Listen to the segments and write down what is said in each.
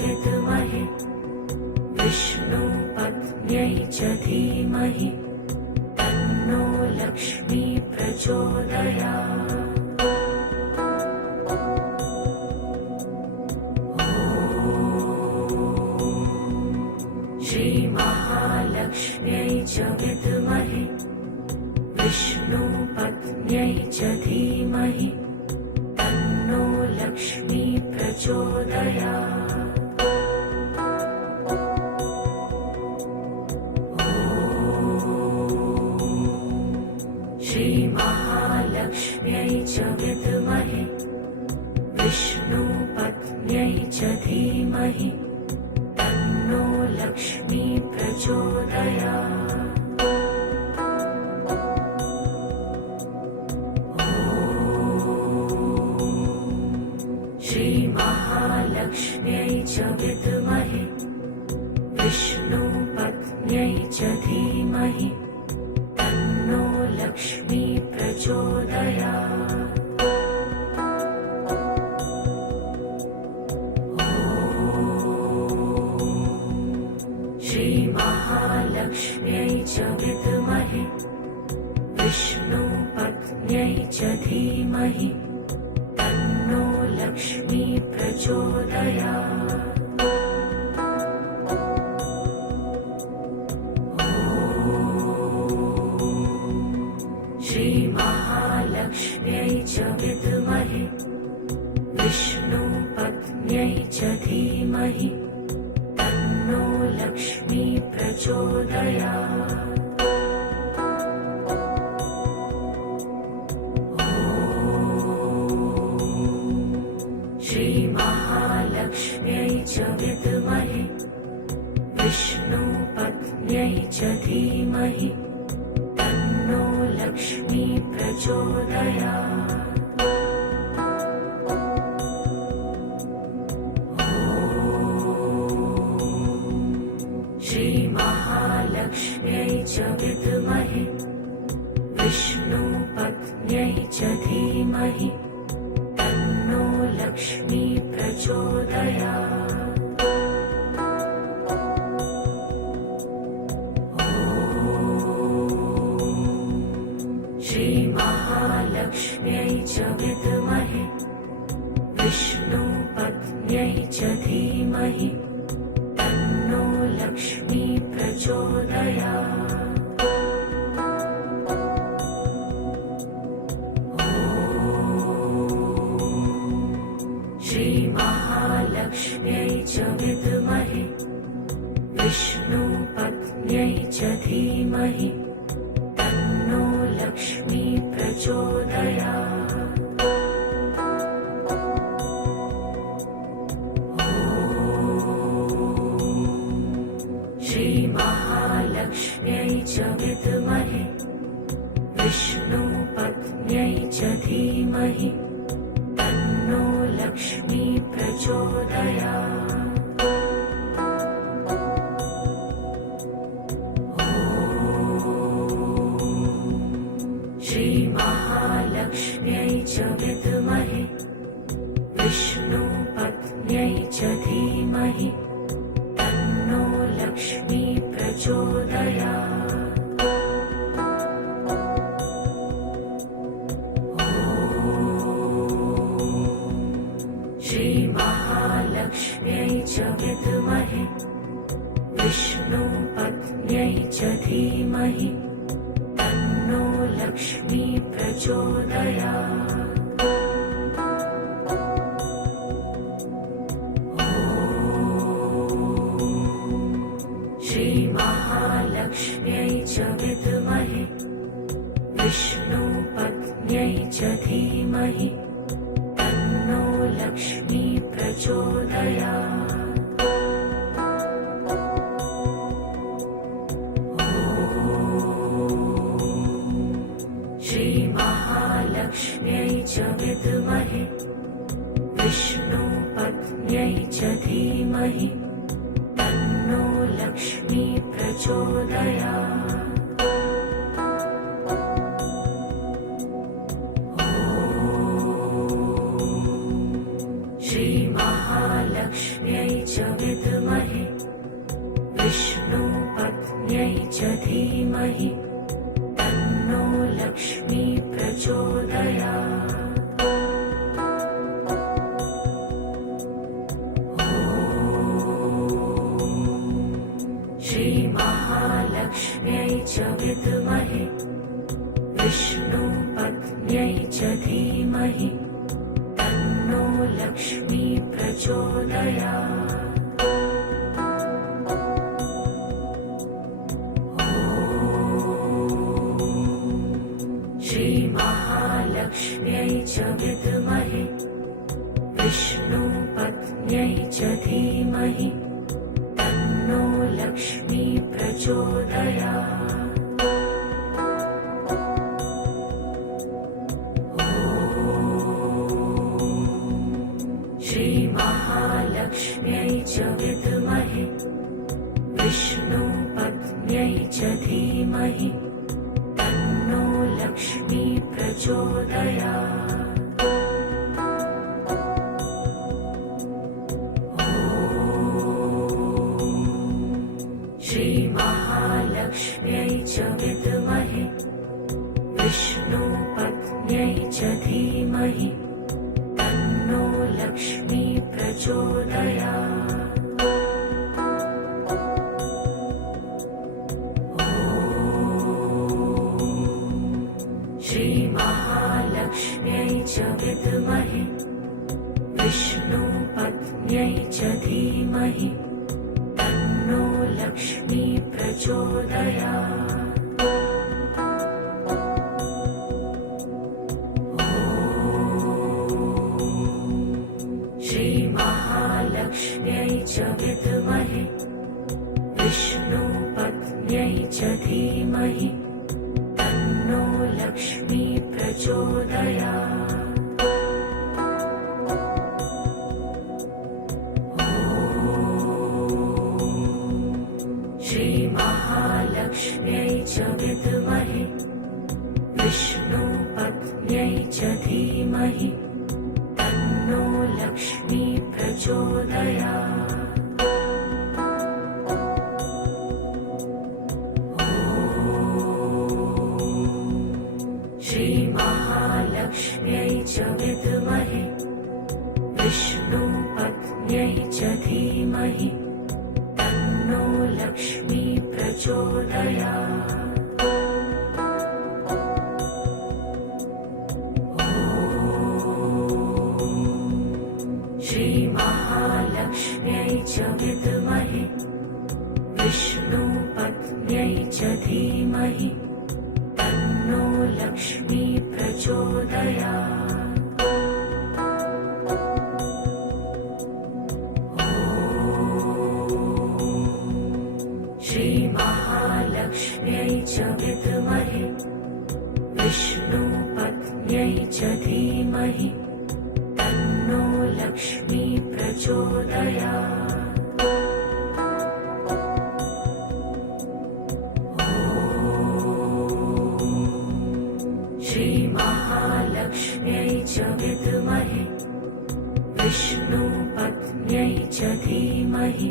विद्महे विष्णुपत्न्यै च धीमहि तन्नो लक्ष्मी प्रचोदयात्। श्रीमहालक्ष्म्यै च विद्महे विष्णुपत्न्यै च धीमहि तन्नो लक्ष्मी प्रचोदयात्। श्रीमहालक्ष्म्यै च विद्महे विष्णुपत्न्यै च धीमहि तन्नो लक्ष्मी प्रचोदयात्। श्रीमहालक्ष्म्यै च विद्महे विष्णुपत्न्यै च धीमहि तन्नो लक्ष्मी प्रचोदयात्। श्रीमहालक्ष्म्यै च विद्महे विष्णुपत्न्यै च धीमहि तन्नो लक्ष्मी प्रचोदयात्। श्रीमहालक्ष्म्यै च विद्महे विष्णुपत्न्यै च धीमहि तन्नो लक्ष्मी प्रचोदयात्। श्रीमहालक्ष्म्यै च विद्महे विष्णुपत्न्यै च धीमहि तन्नो लक्ष्मी प्रचोदयात्। श्रीमहालक्ष्म्यै च विद्महे विष्णुपत्न्यै च धीमहि तन्नो लक्ष्मी प्रचोदयात्। श्रीमहालक्ष्म्यै च विद्महे विष्णुपत्न्यै च धीमहि तन्नो लक्ष्मी प्रचोदयात्। श्रीमहालक्ष्म्यै च विद्महे विष्णुपत्न्यै च धीमहि तन्नो लक्ष्मी प्रचोदयात्। श्रीमहालक्ष्म्यै च विद्महे विष्णुपत्न्यै च धीमहि तन्नो लक्ष्मी प्रचोदयात्। श्रीमहालक्ष्म्यै च विद्महे विष्णुपत्न्यै च धीमहि तन्नो लक्ष्मी प्रचोदयात्। श्रीमहालक्ष्म्यै च विद्महे विष्णुपत्न्यै च धीमहि तन्नो लक्ष्मी प्रचोदयात्। श्रीमहालक्ष्म्यै च विद्महे विष्णुपत्न्यै च धीमहि तन्नो लक्ष्मी प्रचोदयात्। श्रीमहालक्ष्म्यै च विद्महे विष्णुपत्न्यै च धीमहि तन्नो लक्ष्मी प्रचोदयात्। श्रीमहालक्ष्म्यै महालक्ष्म्यै च विद्महे विष्णुपत्न्यै च धीमहि तन्नो लक्ष्मी प्रचोदयात्। श्रीमहालक्ष्म्यै च विद्महे विष्णुपत्न्यै च धीमहि तन्नो लक्ष्मी प्रचोदयात्। श्रीमहालक्ष्म्यै च विद्महे विष्णुपत्न्यै च धीमहि तन्नो लक्ष्मी प्रचोदयात्। श्रीमहालक्ष्म्यै च विद्महे विष्णुपत्न्यै च धीमहि तन्नो लक्ष्मी प्रचोदयात्। श्रीमहालक्ष्म्यै च विद्महे विष्णुपत्न्यै च धीमहि तन्नो लक्ष्मी प्रचोदयात्। श्रीमहालक्ष्म्यै च विद्महे विष्णुपत्न्यै च धीमहि तन्नो लक्ष्मी प्रचोदयात्। श्रीमहालक्ष्म्यै च विद्महे विष्णुपत्न्यै च धीमहि तन्नो लक्ष्मी प्रचोदयात्। श्रीमहालक्ष्म्यै च विद्महे विष्णुपत्न्यै च धीमहि तन्नो लक्ष्मी प्रचोदयात्। श्रीमहालक्ष्म्यै च विद्महे विष्णुपत्न्यै च धीमहि तन्नो लक्ष्मी प्रचोदयात्। श्रीमहालक्ष्म्यै च विद्महे विष्णुपत्न्यै च धीमहि तन्नो लक्ष्मी प्रचोदयात्। श्रीमहालक्ष्म्यै च विद्महे विष्णुपत्न्यै च धीमहि तन्नो लक्ष्मी प्रचोदयात्। श्रीमहालक्ष्म्यै च विद्महे विष्णुपत्न्यै च धीमहि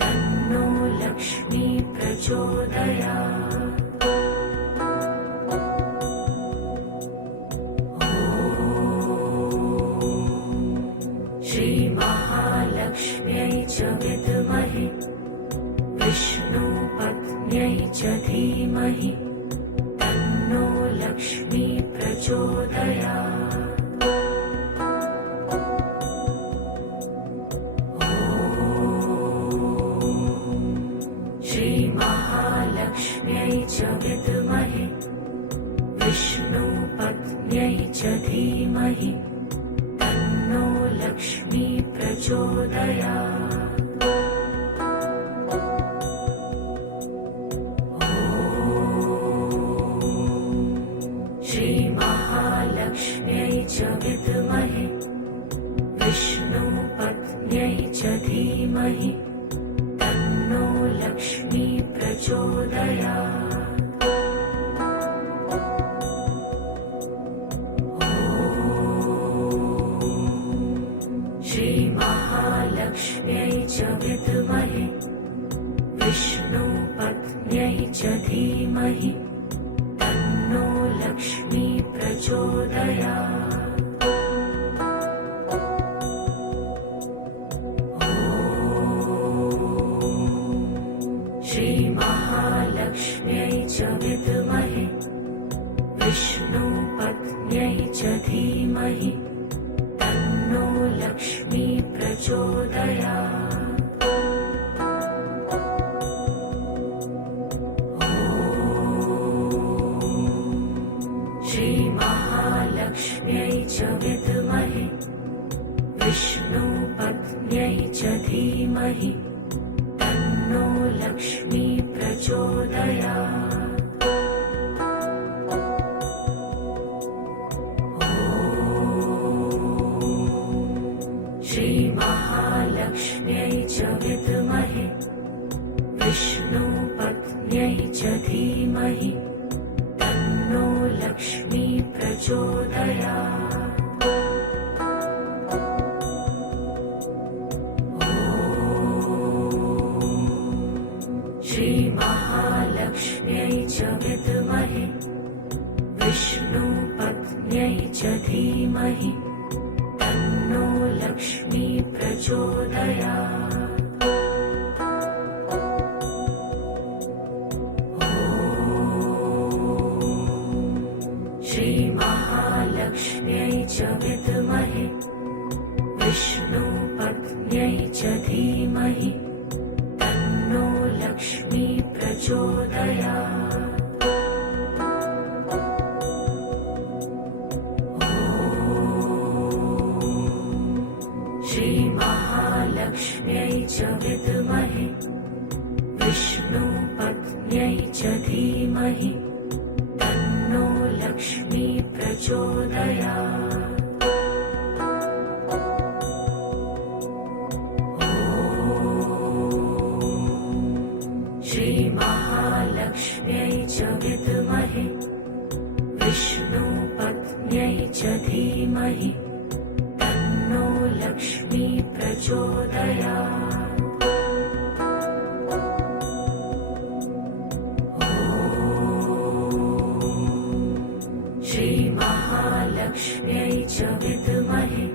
तन्नो लक्ष्मी प्रचोदयात्। श्रीमहालक्ष्म्यै च विद्महे विष्णुपत्न्यै च धीमहि तन्नो लक्ष्मी प्रचोदयात्। श्रीमहालक्ष्म्यै च विद्महे विष्णुपत्न्यै च धीमहि तन्नो लक्ष्मी प्रचोदयात्। श्रीमहालक्ष्म्यै च विद्महे विष्णुपत्न्यै च धीमहि तन्नो लक्ष्मी प्रचोदयात्। श्रीमहालक्ष्म्यै महालक्ष्म्यै च विद्महे विष्णुपत्न्यै च धीमहि तन्नो लक्ष्मी प्रचोदयात्। श्रीमहालक्ष्म्यै च विद्महे विष्णुपत्न्यै च धीमहि तन्नो लक्ष्मी प्रचोदयात्। श्रीमहालक्ष्म्यै च विद्महे विष्णुपत्न्यै च धीमहि तन्नो लक्ष्मी प्रचोदयात्। श्रीमहालक्ष्म्यै च विद्महे विष्णुपत्न्यै च धीमहि तन्नो लक्ष्मी प्रचोदयात्। श्रीमहालक्ष्म्यै च विद्महे विष्णुपत्न्यै च धीमहि तन्नो लक्ष्मी प्रचोदयात्। श्रीमहालक्ष्म्यै च विद्महे विष्णुपत्न्यै च धीमहि तन्नो लक्ष्मी प्रचोदयात्। श्रीमहालक्ष्म्यै च विद्महे विष्णुपत्न्यै च धीमहि तन्नो लक्ष्मी प्रचोदयात्। श्रीमहालक्ष्म्यै च विद्महे विष्णुपत्न्यै च धीमहि तन्नो लक्ष्मी प्रचोदयात्। श्रीमहालक्ष्म्यै च विद्महे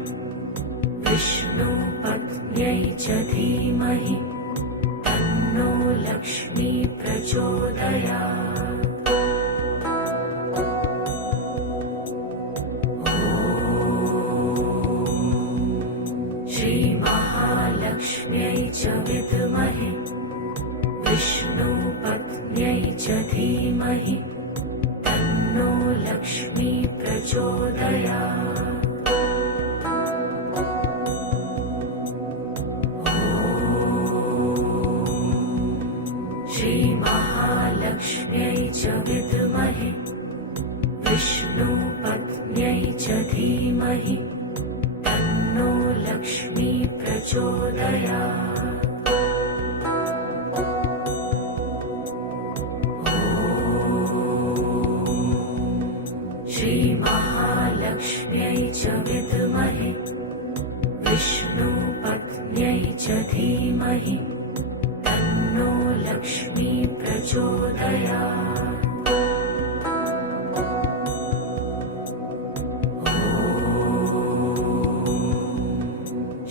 विष्णुपत्न्यै च धीमहि तन्नो लक्ष्मी प्रचोदयात्। श्रीमहालक्ष्म्यै च विद्महे विष्णुपत्न्यै च धीमहि तन्नो लक्ष्मी प्रचोदयात्। श्रीमहालक्ष्म्यै च विद्महे विष्णुपत्न्यै च धीमहि तन्नो लक्ष्मी प्रचोदयात्। श्रीमहालक्ष्म्यै च विद्महे विष्णुपत्न्यै च धीमहि तन्नो लक्ष्मी प्रचोदयात्।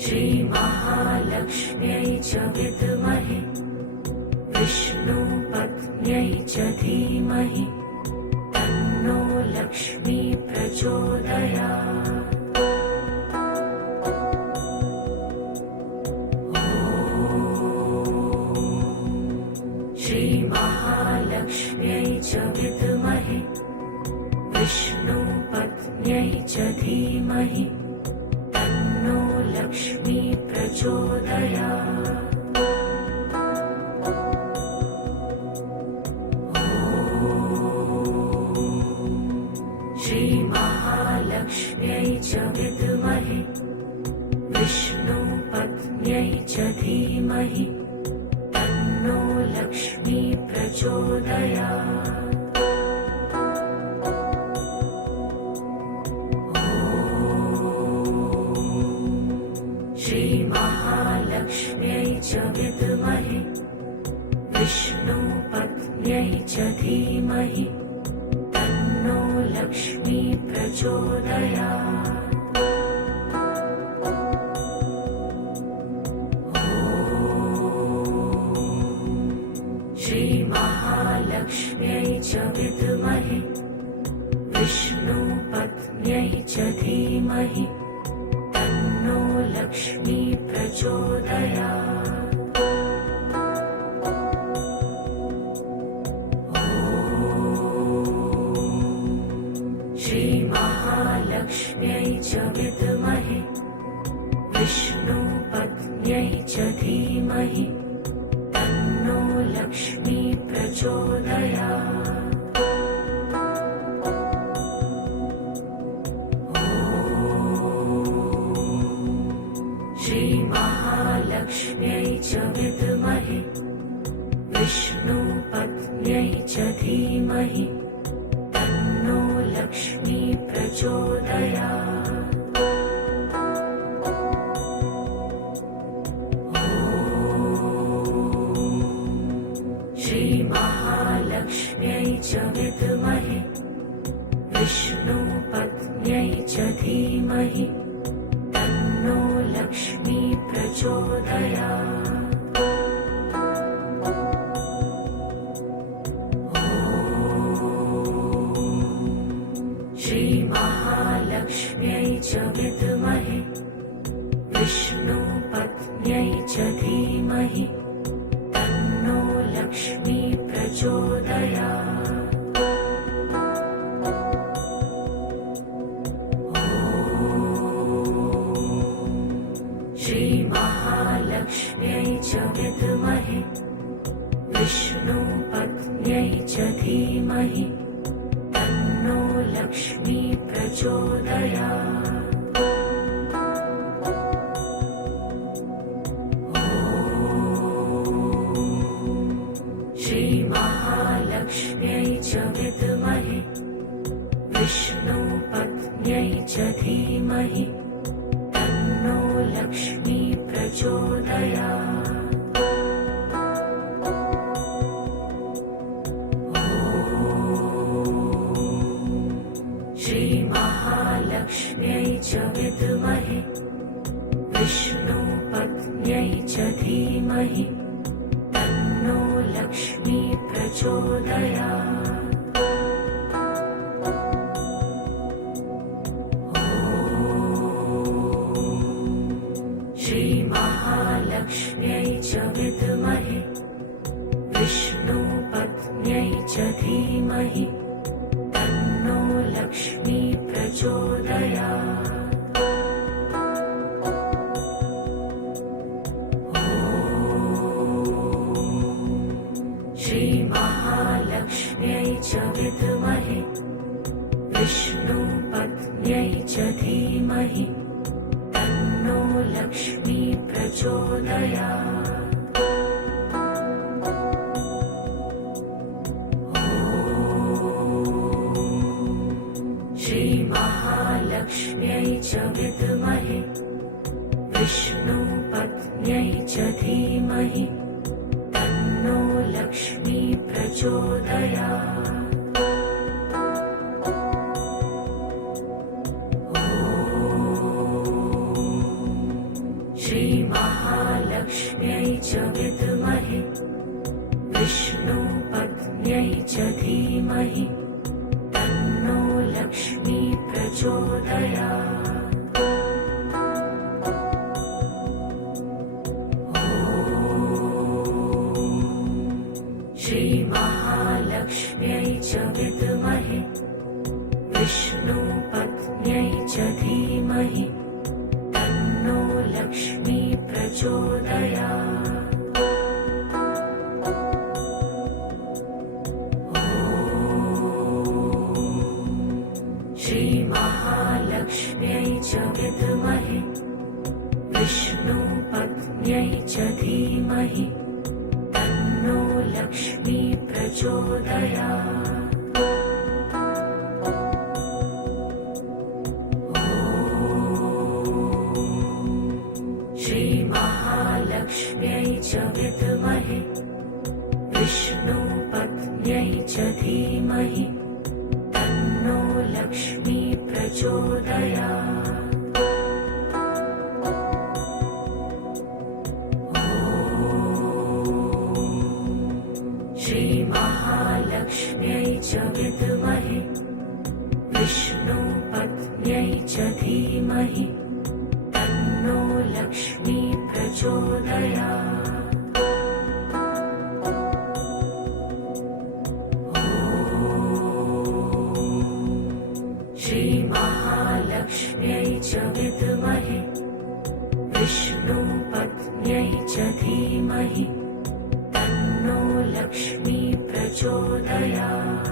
श्रीमहालक्ष्म्यै च विद्महे विष्णुपत्न्यै च धीमहि तन्नो लक्ष्मी प्रचोदयात्। श्रीमहालक्ष्म्यै च विद्महे विष्णुपत्न्यै च धीमहि तन्नो लक्ष्मी प्रचोदयात्। श्रीमहालक्ष्म्यै च विद्महे विष्णुपत्न्यै च धीमहि तन्नो लक्ष्मी प्रचोदयात्। श्रीमहालक्ष्म्यै महालक्ष्म्यै च विद्महे विष्णुपत्न्यै च धीमहि तन्नो लक्ष्मी प्रचोदयात्। श्रीमहालक्ष्म्यै च विद्महे विष्णुपत्न्यै च धीमहि तन्नो लक्ष्मी प्रचोदयात्। श्रीमहालक्ष्म्यै च विद्महे विष्णुपत्न्यै च धीमहि तन्नो लक्ष्मी प्रचोदयात्। श्रीमहालक्ष्म्यै च विद्महे विष्णुपत्न्यै च धीमहि तन्नो लक्ष्मी प्रचोदयात्। श्रीमहालक्ष्म्यै च विद्महे विष्णुपत्न्यै च धीमहि तन्नो लक्ष्मी प्रचोदयात्। श्रीमहालक्ष्म्यै च विद्महे विष्णुपत्न्यै च धीमहि तन्नो लक्ष्मी प्रचोदयात्। श्रीमहालक्ष्म्यै च विद्महे विष्णुपत्न्यै च धीमहि तन्नो लक्ष्मी प्रचोदयात्। श्रीमहालक्ष्म्यै च विद्महे विष्णुपत्न्यै च धीमहि तन्नो लक्ष्मी प्रचोदयात्। श्रीमहालक्ष्म्यै च विद्महे विष्णुपत्न्यै च धीमहि तन्नो लक्ष्मी प्रचोदयात्। श्रीमहालक्ष्म्यै च विद्महे विष्णुपत्न्यै च धीमहि तन्नो लक्ष्मी प्रचोदयात्। श्रीमहालक्ष्म्यै च विद्महे विष्णुपत्न्यै च धीमहि तन्नो लक्ष्मी प्रचोदयात्। श्रीमहालक्ष्म्यै च विद्महे विष्णुपत्न्यै च धीमहि तन्नो लक्ष्मी प्रचोदयात्। श्रीमहालक्ष्म्यै च विद्महे विष्णुपत्न्यै च धीमहि तन्नो लक्ष्मी प्रचोदयात्। श्रीमहालक्ष्म्यै च विद्महे विष्णुपत्न्यै च धीमहि तन्नो लक्ष्मी प्रचोदयात्। श्रीमहालक्ष्म्यै च विद्महे विष्णुपत्न्यै च धीमहि तन्नो लक्ष्मी प्रचोदयात्। श्रीमहालक्ष्म्यै महालक्ष्म्यै च विद्महे विष्णुपत्न्यै च धीमहि तन्नो लक्ष्मी प्रचोदयात्। श्रीमहालक्ष्म्यै च विद्महे विष्णुपत्न्यै च धीमहि तन्नो लक्ष्मी प्रचोदयात्। श्रीमहालक्ष्म्यै च विद्महे विष्णुपत्न्यै च धीमहि तन्नो लक्ष्मी प्रचोदयात्।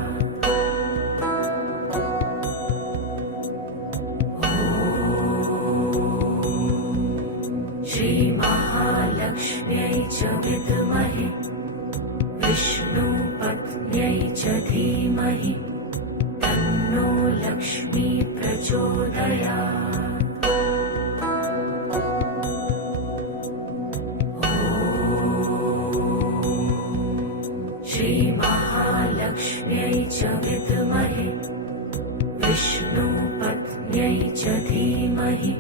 श्रीमहालक्ष्म्यै च विद्महे विष्णुपत्न्यै च धीमहि तन्नो लक्ष्मी प्रचोदयात्। श्रीमहालक्ष्म्यै च विद्महे विष्णुपत्न्यै च धीमहि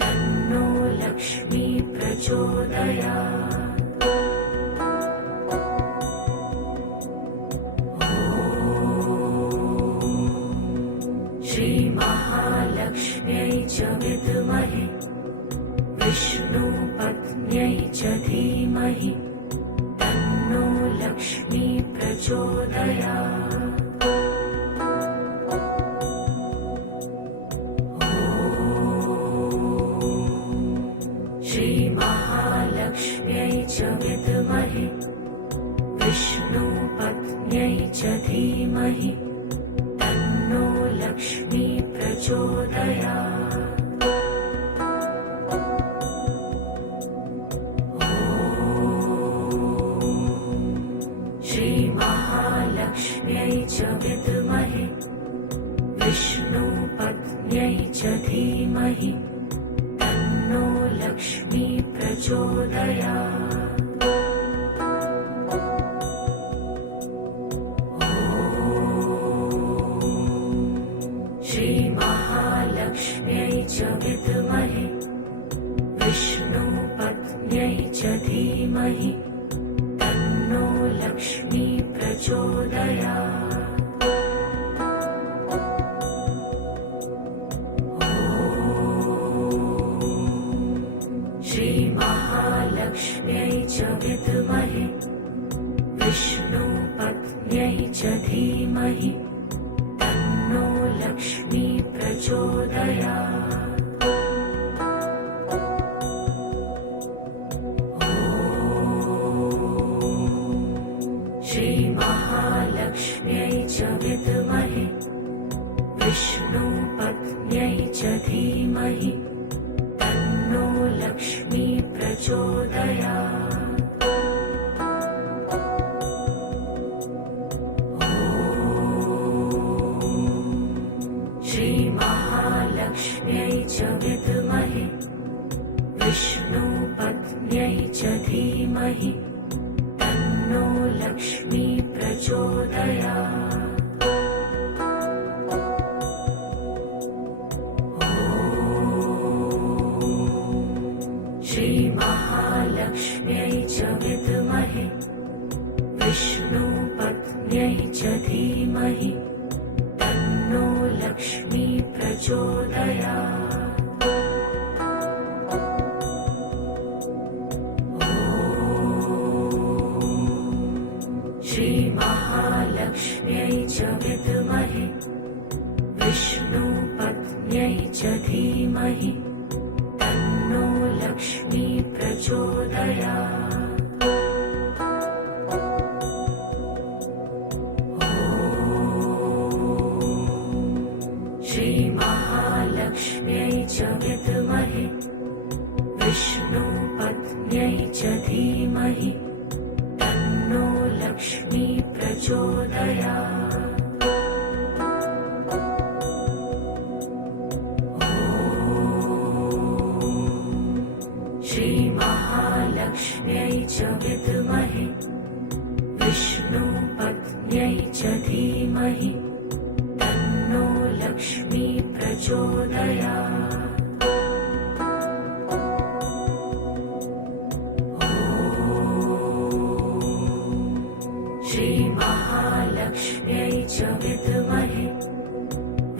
तन्नो लक्ष्मी प्रचोदयात्। श्रीमहालक्ष्म्यै च विद्महे विष्णुपत्न्यै च धीमहि तन्नो लक्ष्मी प्रचोदयात्। श्रीमहालक्ष्म्यै च विद्महे विष्णुपत्न्यै च धीमहि तन्नो लक्ष्मी प्रचोदयात्। श्रीमहालक्ष्म्यै च विद्महे विष्णुपत्न्यै च धीमहि तन्नो लक्ष्मी प्रचोदयात्। श्रीमहालक्ष्म्यै च विद्महे विष्णुपत्न्यै च धीमहि तन्नो लक्ष्मी प्रचोदयात्। श्रीमहालक्ष्म्यै च विद्महे विष्णुपत्न्यै च धीमहि तन्नो लक्ष्मी प्रचोदयात्। श्रीमहालक्ष्म्यै च विद्महे विष्णुपत्न्यै च धीमहि तन्नो लक्ष्मी प्रचोदयात्। श्रीमहालक्ष्म्यै च विद्महे विष्णुपत्न्यै च धीमहि तन्नो लक्ष्मी प्रचोदयात्। श्रीमहालक्ष्म्यै च विद्महे विष्णुपत्न्यै च धीमहि तन्नो लक्ष्मी प्रचोदयात्। श्रीमहालक्ष्म्यै च विद्महे विष्णुपत्न्यै च धीमहि तन्नो लक्ष्मी प्रचोदयात्। श्रीमहालक्ष्म्यै च विद्महे विष्णुपत्न्यै च धीमहि तन्नो लक्ष्मी प्रचोदयात्। श्रीमहालक्ष्म्यै महालक्ष्म्यै च विद्महे विष्णुपत्न्यै च धीमहि तन्नो लक्ष्मी प्रचोदयात्। श्रीमहालक्ष्म्यै च विद्महे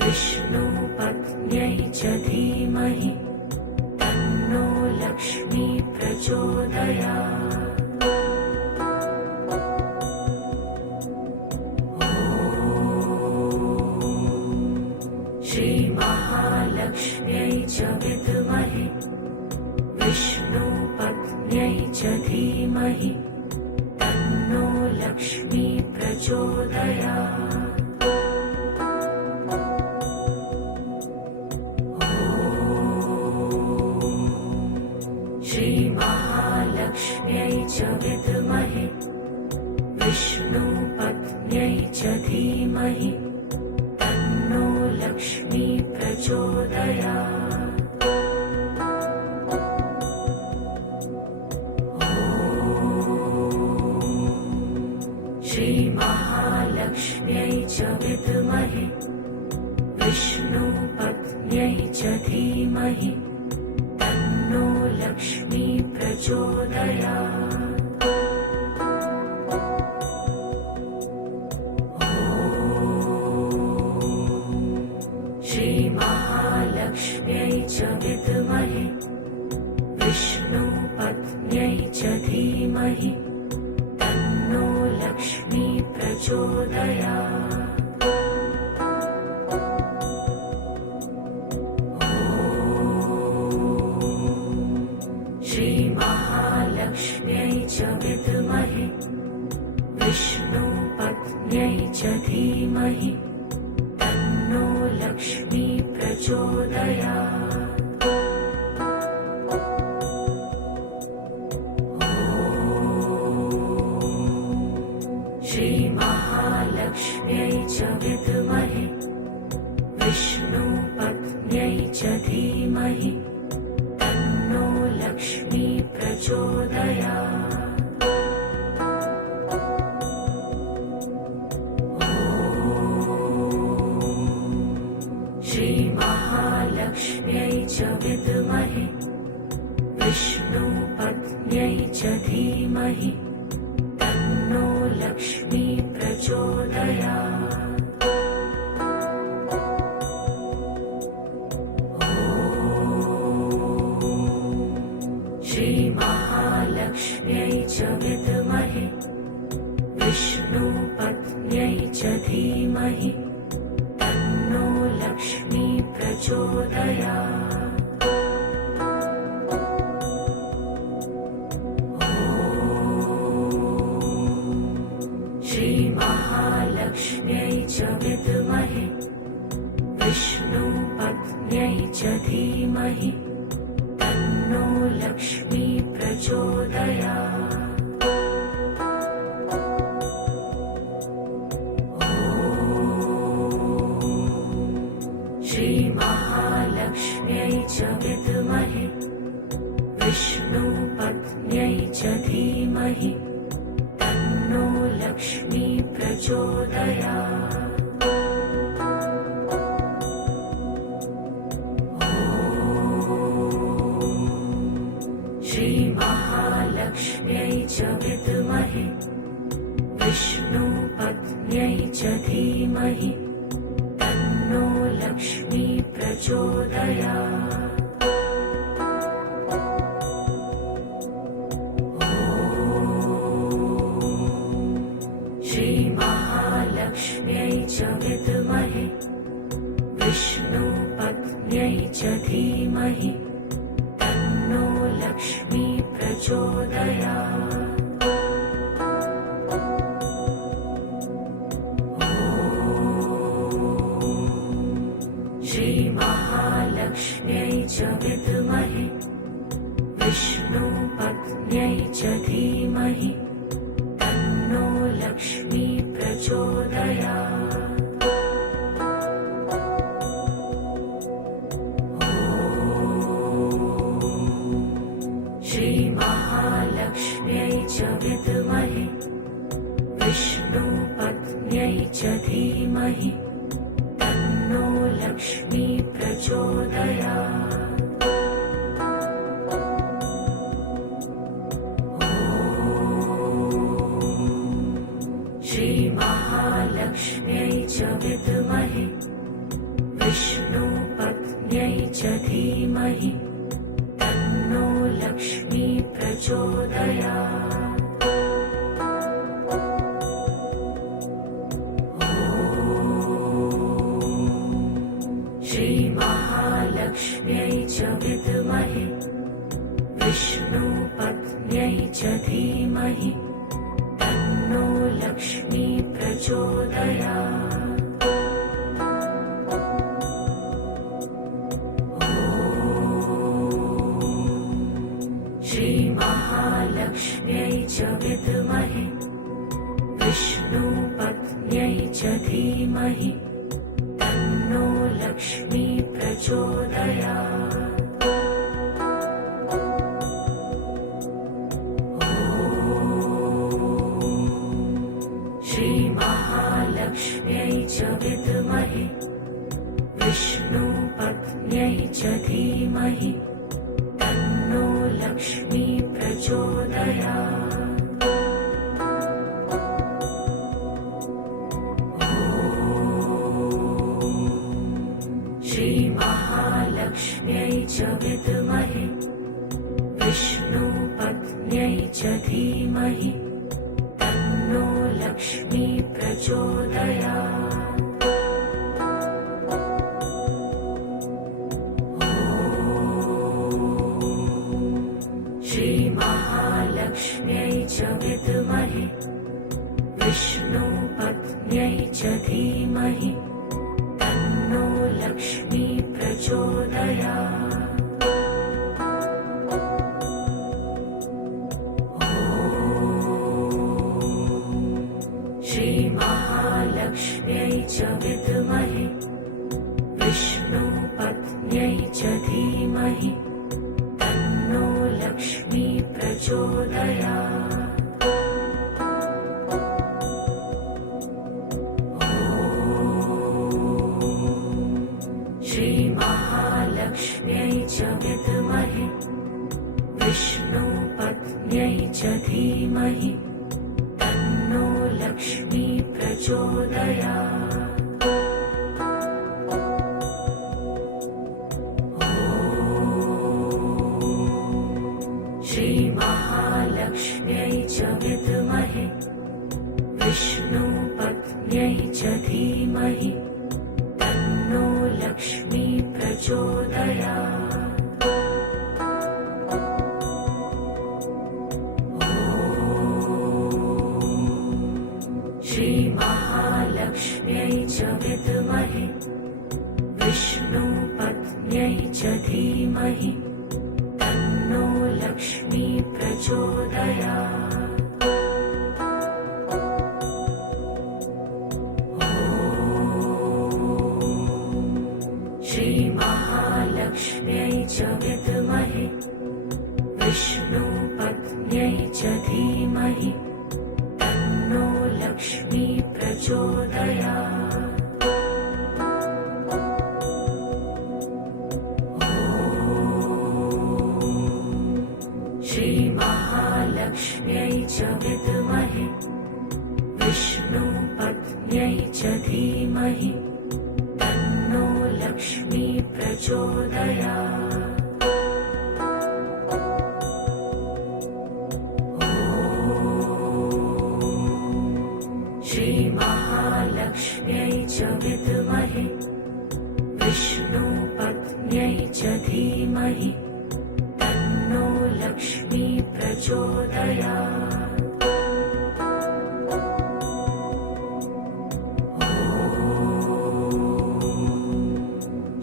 विष्णुपत्न्यै च धीमहि तन्नो लक्ष्मी प्रचोदयात्। श्रीमहालक्ष्म्यै च विद्महे विष्णुपत्न्यै च धीमहि तन्नो लक्ष्मी प्रचोदयात्। श्रीमहालक्ष्म्यै च विद्महे विष्णुपत्न्यै च धीमहि तन्नो लक्ष्मी प्रचोदयात्। श्रीमहालक्ष्म्यै च विद्महे विष्णुपत्न्यै च धीमहि तन्नो लक्ष्मी प्रचोदयात्। श्रीमहालक्ष्म्यै च विद्महे विष्णुपत्न्यै च धीमहि तन्नो लक्ष्मी प्रचोदयात्। श्रीमहालक्ष्म्यै च विद्महे विष्णुपत्न्यै च धीमहि तन्नो लक्ष्मी प्रचोदयात्। श्रीमहालक्ष्म्यै च विद्महे विष्णुपत्न्यै च धीमहि तन्नो लक्ष्मी प्रचोदयात्। श्रीमहालक्ष्म्यै च विद्महे विष्णुपत्न्यै च धीमहि तन्नो लक्ष्मी प्रचोदयात्। श्रीमहालक्ष्म्यै च विद्महे विष्णुपत्न्यै च धीमहि तन्नो लक्ष्मी प्रचोदयात्। श्रीमहालक्ष्म्यै च विद्महे विष्णुपत्न्यै च धीमहि तन्नो लक्ष्मी प्रचोदयात्। श्रीमहालक्ष्म्यै च विद्महे विष्णुपत्न्यै च धीमहि तन्नो लक्ष्मी प्रचोदयात्। श्रीमहालक्ष्म्यै च विद्महे विष्णुपत्न्यै च धीमहि तन्नो लक्ष्मी प्रचोदयात्। श्रीमहालक्ष्म्यै च विद्महे विष्णुपत्न्यै च धीमहि तन्नो लक्ष्मी प्रचोदयात्। श्रीमहालक्ष्म्यै च विद्महे विष्णुपत्न्यै च धीमहि तन्नो लक्ष्मी प्रचोदयात्। श्रीमहालक्ष्म्यै विद्महे विष्णुपत्न्यै च धीमहि तन्नो लक्ष्मी प्रचोदयात्। श्रीमहालक्ष्म्यै च विद्महे विष्णुपत्न्यै च धीमहि तन्नो लक्ष्मी प्रचोदयात्। श्रीमहालक्ष्म्यै च विद्महे विष्णुपत्न्यै च धीमहि तन्नो लक्ष्मी प्रचोदयात्। श्रीमहालक्ष्म्यै च विद्महे विष्णुपत्न्यै च धीमहि तन्नो लक्ष्मी प्रचोदयात्। श्रीमहालक्ष्म्यै च विद्महे विष्णुपत्न्यै च धीमहि तन्नो लक्ष्मी प्रचोदयात्। श्रीमहालक्ष्म्यै च विद्महे विष्णुपत्न्यै च धीमहि तन्नो लक्ष्मी प्रचोदयात्। श्रीमहालक्ष्म्यै च विद्महे विष्णुपत्न्यै च धीमहि तन्नो लक्ष्मी प्रचोदयात्। श्रीमहालक्ष्म्यै च विद्महे विष्णुपत्न्यै च धीमहि तन्नो लक्ष्मी प्रचोदयात्। श्रीमहालक्ष्म्यै च विद्महे विष्णुपत्न्यै च धीमहि तन्नो लक्ष्मी प्रचोदयात्। श्रीमहालक्ष्म्यै च विद्महे विष्णुपत्न्यै च धीमहि तन्नो लक्ष्मी प्रचोदयात्। श्रीमहालक्ष्म्यै च विद्महे विष्णुपत्न्यै च धीमहि तन्नो लक्ष्मी प्रचोदयात्। श्रीमहालक्ष्म्यै च विद्महे विष्णुपत्न्यै च धीमहि तन्नो लक्ष्मी प्रचोदयात्। श्रीमहालक्ष्म्यै च विद्महे विष्णुपत्न्यै च धीमहि तन्नो लक्ष्मी प्रचोदयात्। श्रीमहालक्ष्म्यै च विद्महे विष्णुपत्न्यै च धीमहि तन्नो लक्ष्मी प्रचोदयात्।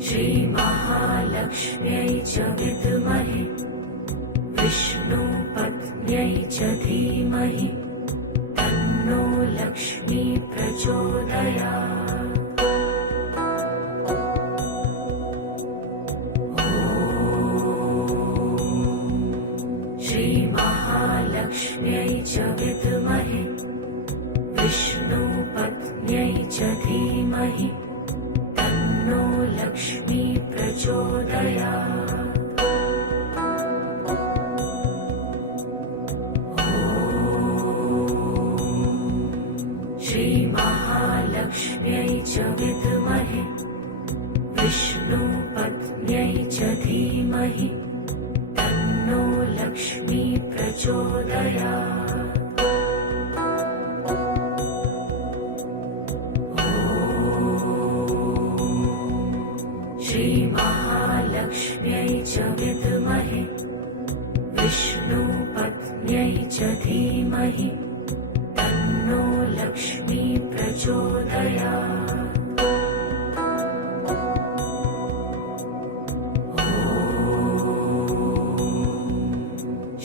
श्रीमहालक्ष्म्यै च विद्महे विष्णुपत्न्यै च धीमहि तन्नो लक्ष्मी प्रचोदयात्। श्रीमहालक्ष्म्यै महालक्ष्म्यै च विद्महे विष्णुपत्न्यै च धीमहि तन्नो लक्ष्मी प्रचोदयात्। श्रीमहालक्ष्म्यै च विद्महे विष्णुपत्न्यै च धीमहि तन्नो लक्ष्मी प्रचोदयात्। श्रीमहालक्ष्म्यै च विद्महे विष्णुपत्न्यै च धीमहि तन्नो लक्ष्मी प्रचोदयात्।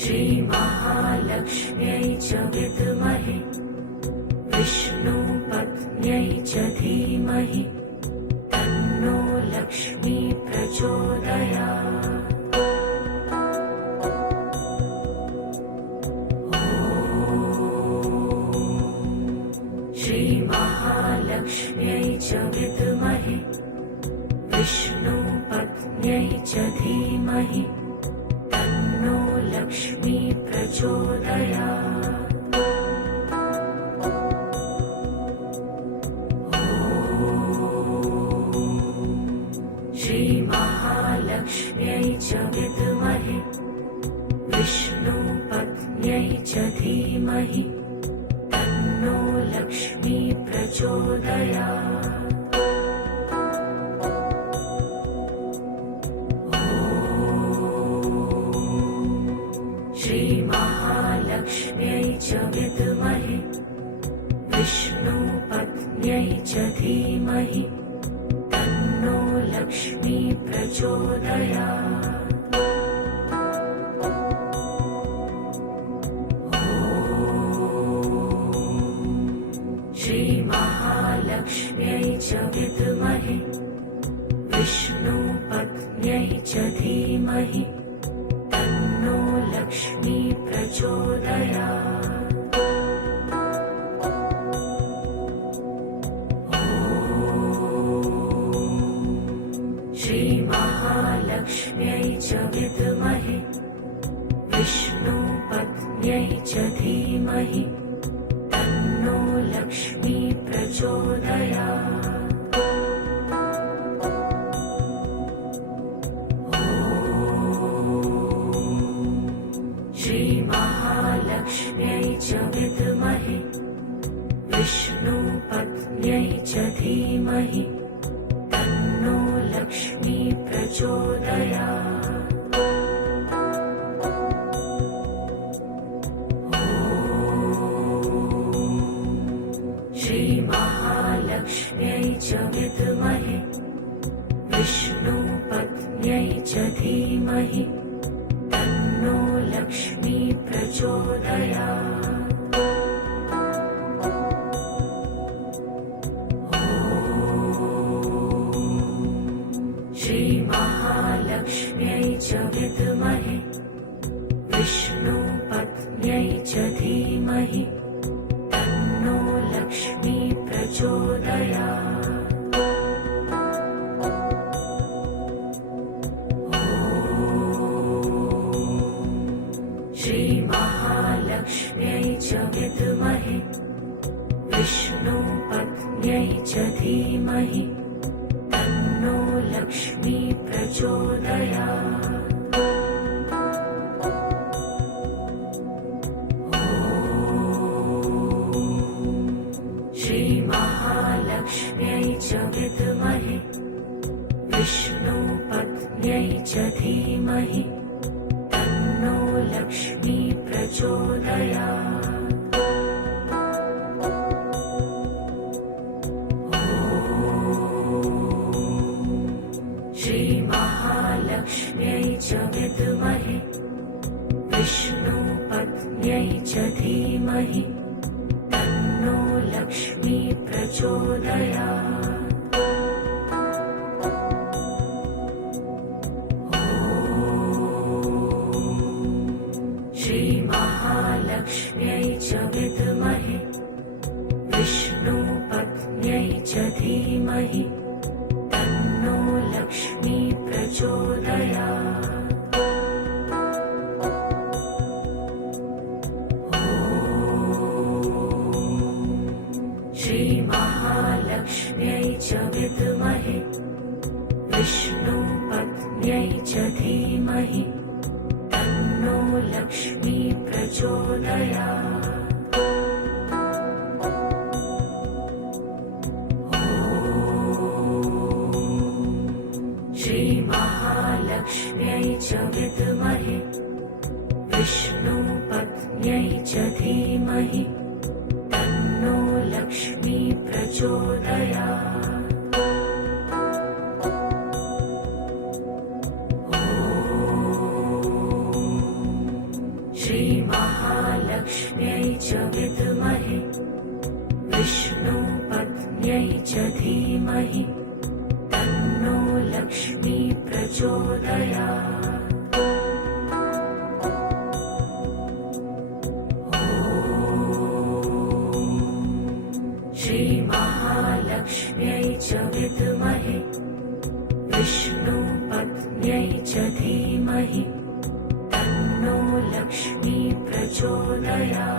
श्रीमहालक्ष्म्यै च विद्महे विष्णुपत्न्यै च धीमहि तन्नो लक्ष्मी प्रचोदयात्। श्रीमहालक्ष्म्यै च विद्महे विष्णुपत्न्यै च धीमहि तन्नो लक्ष्मी प्रचोदयात्। श्रीमहालक्ष्म्यै च विद्महे विष्णुपत्न्यै च धीमहि तन्नो लक्ष्मी प्रचोदयात्। श्रीमहालक्ष्म्यै च विद्महे विष्णुपत्न्यै च धीमहि तन्नो लक्ष्मी प्रचोदयात्। श्रीमहालक्ष्म्यै च विद्महे विष्णुपत्न्यै च धीमहि तन्नो लक्ष्मी प्रचोदयात्। श्रीमहालक्ष्म्यै च विद्महे विष्णुपत्न्यै च धीमहि तन्नो लक्ष्मी प्रचोदयात्। श्रीमहालक्ष्म्यै च विद्महे विष्णुपत्न्यै च धीमहि तन्नो लक्ष्मी प्रचोदयात्। श्रीमहालक्ष्म्यै च विद्महे विष्णुपत्न्यै च धीमहि तन्नो लक्ष्मी प्रचोदयात्। श्रीमहालक्ष्म्यै च विद्महे विष्णुपत्न्यै च धीमहि तन्नो लक्ष्मी प्रचोदयात्। श्रीमहालक्ष्म्यै च विद्महे विष्णुपत्न्यै च धीमहि तन्नो लक्ष्मी प्रचोदयात्। श्रीमहालक्ष्म्यै च विद्महे विष्णुपत्न्यै च धीमहि तन्नो लक्ष्मी प्रचोदयात्। श्रीमहालक्ष्म्यै च विद्महे विष्णुपत्न्यै च धीमहि तन्नो लक्ष्मी प्रचोदयात्। श्रीमहालक्ष्म्यै च विद्महे विष्णुपत्न्यै च धीमहि तन्नो लक्ष्मी प्रचोदयात्। श्रीमहालक्ष्म्यै च विद्महे विष्णुपत्न्यै च धीमहि तन्नो लक्ष्मी प्रचोदयात्। श्रीमहालक्ष्म्यै च विद्महे विष्णुपत्न्यै च धीमहि तन्नो लक्ष्मी प्रचोदयात्। श्रीमहालक्ष्म्यै च विद्महे विष्णुपत्न्यै च धीमहि तन्नो लक्ष्मी प्रचोदयात्। श्रीमहालक्ष्म्यै च विद्महे विष्णुपत्न्यै च धीमहि तन्नो लक्ष्मी प्रचोदयात्।